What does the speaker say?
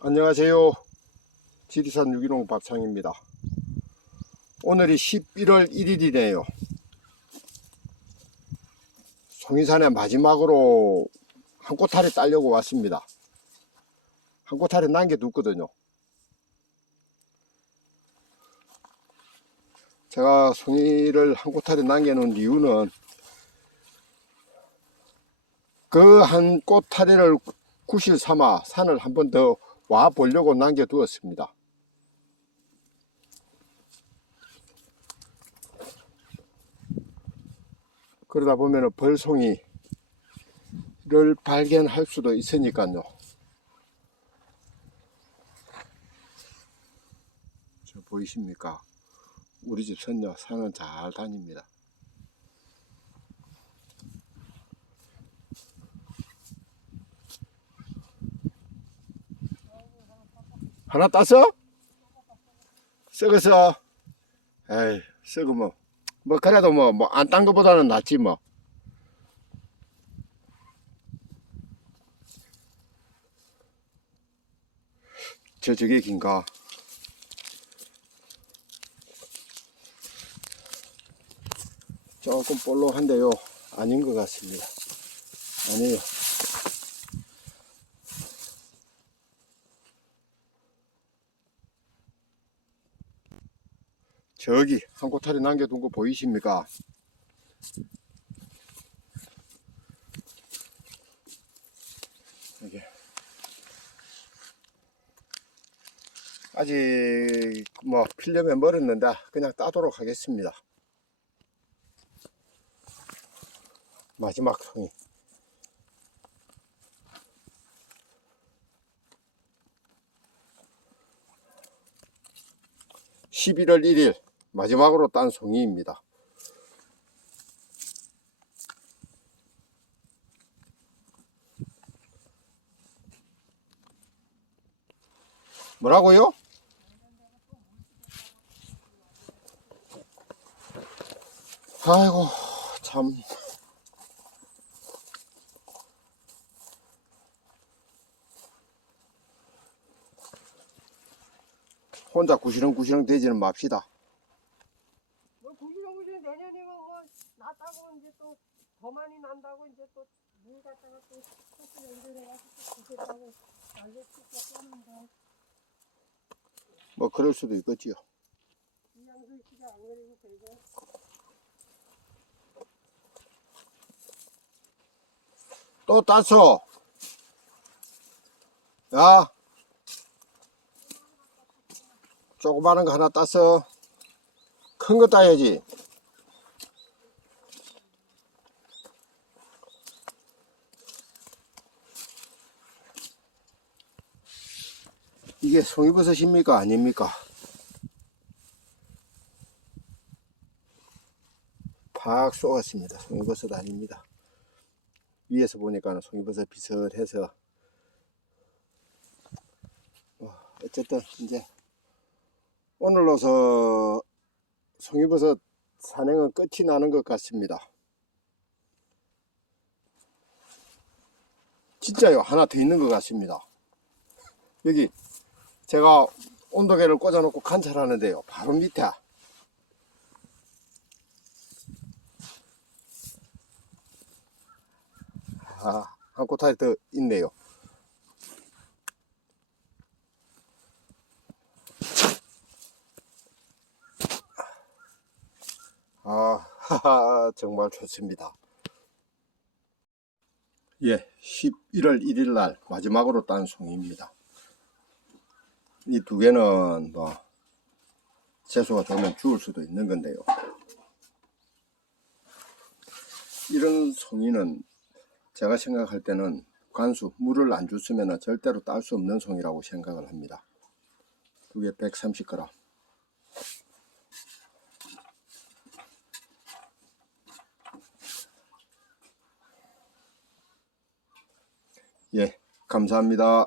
안녕하세요. 지리산 유기농 박창입니다. 오늘이 11월 1일이네요. 송이산에 마지막으로 한 꼬타리 따려고 왔습니다. 한 꼬타리 남겨뒀거든요. 제가 송이를 한 꼬타리 남겨놓은 이유는 그 한 꼬타리를 구실 삼아 산을 한 번 더 와 보려고 남겨두었습니다. 그러다 보면 벌송이를 발견할 수도 있으니까요. 저 보이십니까? 우리 집 선녀 산은 잘 다닙니다. 하나 땄어? 썩어서? 에이 썩으면. 뭐 그래도 뭐 뭐 안딴 거보다는 낫지 뭐. 저 저게 긴가? 조금 볼록한데요. 아닌 것 같습니다. 아니에요 저기 한 꼬타리 남겨둔 거 보이십니까? 이게 아직 뭐 필려면 멀었는데 그냥 따도록 하겠습니다. 마지막 송이. (11월 1일) 마지막으로 딴 송이입니다. 뭐라고요? 아이고 참 혼자 구시렁구시렁 되지는 맙시다. 내년이면 뭐 났다고 이제 또 더 많이 난다고 이제 또 물 갖다가 또 소스 연결해가지고 또 구세다고 알려주고 하는데 뭐 그럴 수도 있겠지요. 이 양도 시가 안 그리고 그리고 또 땄어. 야. 조그마한 거 하나 땄어. 큰 거 따야지. 이게 송이버섯입니까? 아닙니까? 팍 쏘았습니다. 송이버섯 아닙니다. 위에서 보니까는 송이버섯 비슷해서 어, 어쨌든 이제 오늘로서 송이버섯 산행은 끝이 나는 것 같습니다. 진짜요 하나 더 있는 것 같습니다. 여기 제가 온도계를 꽂아놓고 관찰하는데요. 바로 밑에 아, 한 꼬타리 더 있네요. 아, 하하, 정말 좋습니다. 예, 11월 1일 날 마지막으로 딴 송이입니다. 이 두 개는 뭐, 재수가 좋으면 주울 수도 있는 건데요. 이런 송이는 제가 생각할 때는 관수, 물을 안 줬으면 절대로 딸 수 없는 송이라고 생각을 합니다. 두 개 130g. 예, 감사합니다.